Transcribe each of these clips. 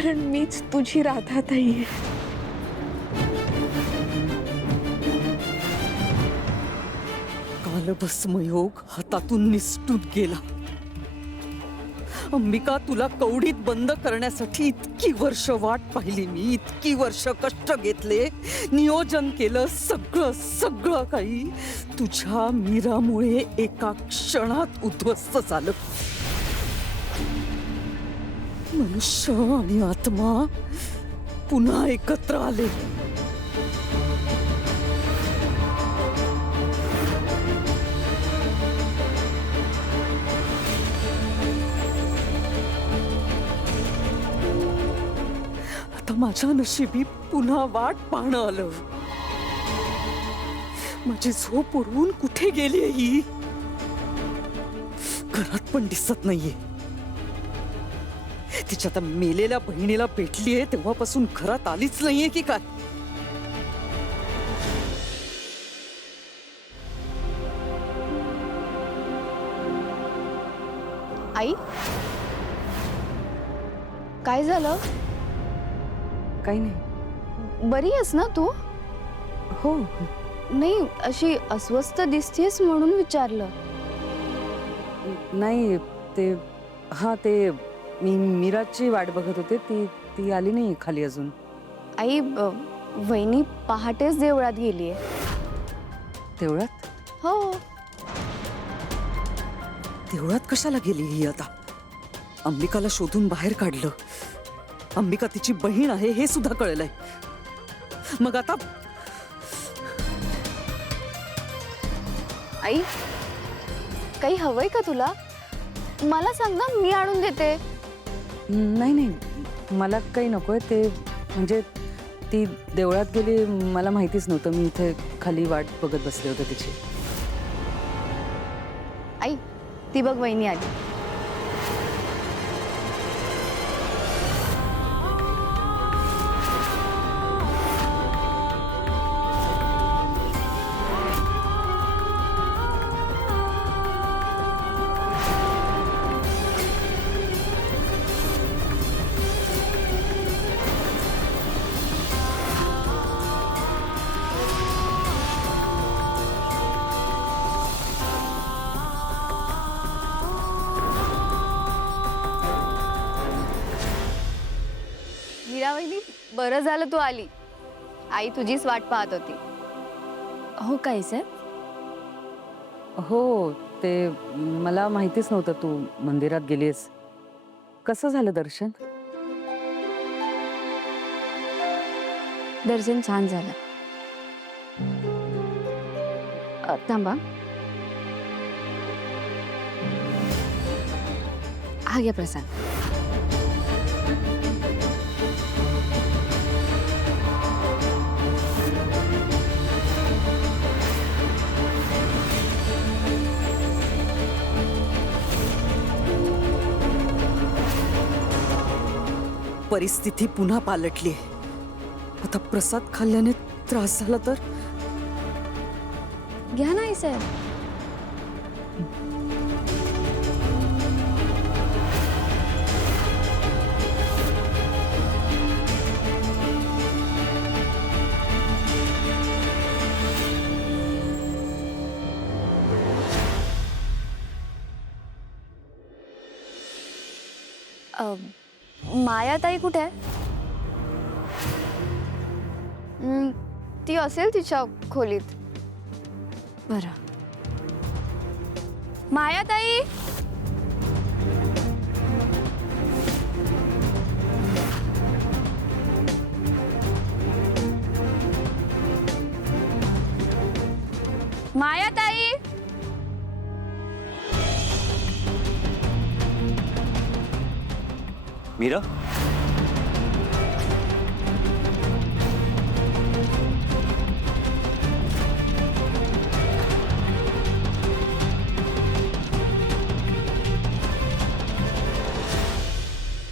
कारण मीच तुझी राधाताई आहे. कालभस्मयोग हातातून निसटून गेला. अंबिका, तुला कवडीत बंद करण्यासाठी इतकी वर्ष वाट पाहिली मी, इतकी वर्ष कष्ट घेतले, नियोजन केलं, सगळं सगळं काही तुझ्या मीरामुळे एका क्षणात उद्ध्वस्त झालं. मनुष्य आणि आत्मा पुन्हा एकत्र आले. आता माझ्या नशिबी पुन्हा वाट पाहणं आलं. माझी झोप उडवून कुठे गेली ही? घरात पण दिसत नाहीये. तिच्या आता मेलेल्या बहिणीला भेटलीये तेव्हापासून घरात आलीच नाहीये की काय? आई, काय झालं? काही नाही. बरी आहेस ना तू? हो. नाही, अशी अस्वस्थ दिसतेस म्हणून विचारलं. नाही, ते ते मी मीराची वाट बघत होते. ती आली नाही खाली अजून. आई, वहिनी पहाटेच देवळात गेलीये. देवळात? हो. देवळात कशाला गेली ही आता? अंबिकाला शोधून बाहेर काढलं. अंबिका तिची बहीण आहे हे सुद्धा कळलंय. मग आता? आई, काही हवंय का तुला? मला सांग ना, मी आणून देते. नाही नाही, मला काही नकोय. ते म्हणजे ती देवळात गेली मला माहितीच नव्हतं. मी इथे खाली वाट बघत बसले होते तिची. आई, ती बघ वहिनी आली. मीरा वहिनी, बरं झालं तू आली. आई तुझीच वाट पाहत होती. हो काय सर? हो, ते मला माहितीच नव्हतं तू मंदिरात गेलीस. कसं झालं दर्शन? दर्शन छान झालं. थांबा, हा घ्या प्रसाद. परिस्थिती पुन्हा पालटली. आता प्रसाद खाल्ल्याने त्रास झाला तर? घ्या नाही सर. मायाताई कुठे आहे? ती असेल तिच्या खोलीत. बरं. मायाताई, मायाताई. मीरा,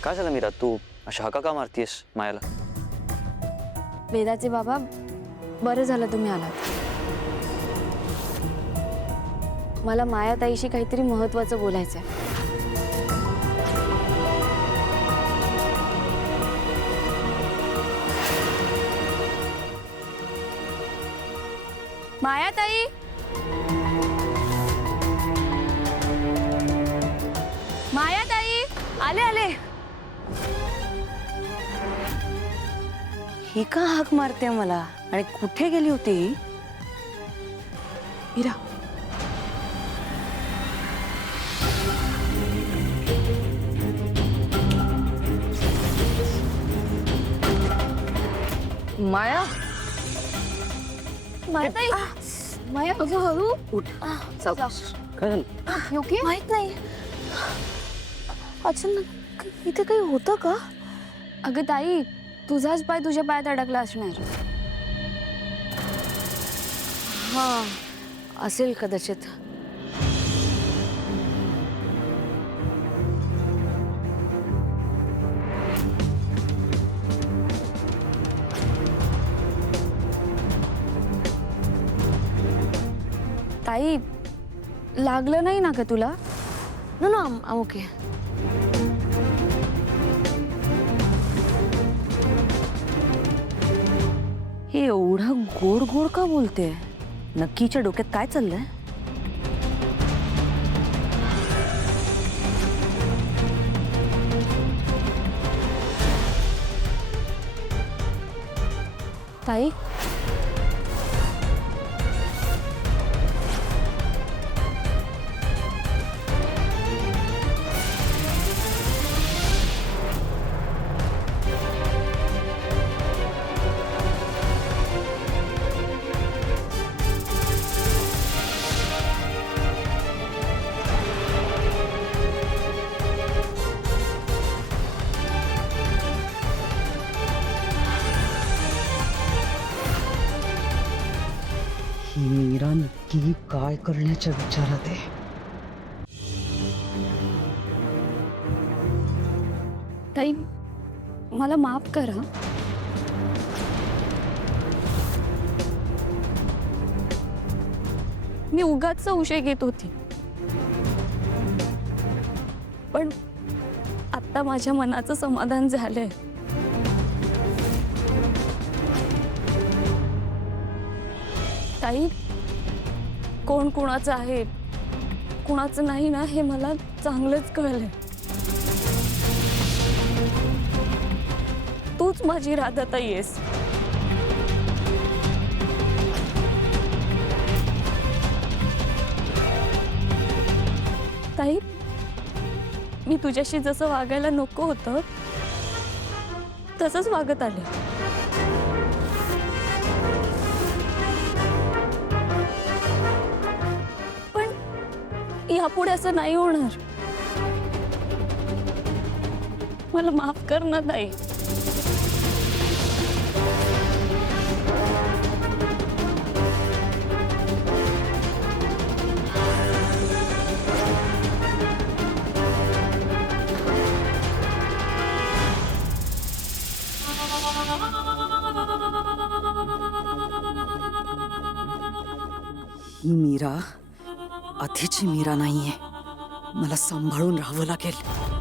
काय झालं मीरा? तू अशा हाका का मारतीयस मायाला? वेदाचे बाबा, बरं झालं तुम्ही आलात. मला मायाताईशी काहीतरी महत्त्वाचं बोलायचंय. मायाताई. मायाताई. आले आले. ही का हाक मारते मला आणि कुठे गेली होती? मीरा. माया. मायाताई. माया अगं हळू. उठ. सावकाश. काय झालं? योग्य माहित नाही. अचानक इथे काही होतं का? अगं ताई, तुझाच पाय तुझ्या पायात अडकला असणार. हा, असेल कदाचित. ताई, लागलं नाही ना का तुला? No no, okay. हे एवढं गोड गोड का बोलते? नक्कीच्या डोक्यात काय चाललंय? ताई. ही मीरा नक्की काय करण्याच्या विचारात आहे? ताई, मला माफ करा. मी उगाच संशय घेत होती, पण आता माझ्या मनाचं समाधान झालंय. ताई, कोण कुणाचं आहे कुणाचं नाही ना, हे मला चांगलंच कळलंय. तूच माझी राधाताई आहेस. ताई, मी तुझ्याशी जसं वागायला नको होतं तसंच वागत आले. पण यापुढे असं नाही होणार. मला माफ कर ना ताई. ही मीरा आधीची मीरा नाहीये. मला सांभाळून राहावं लागेल.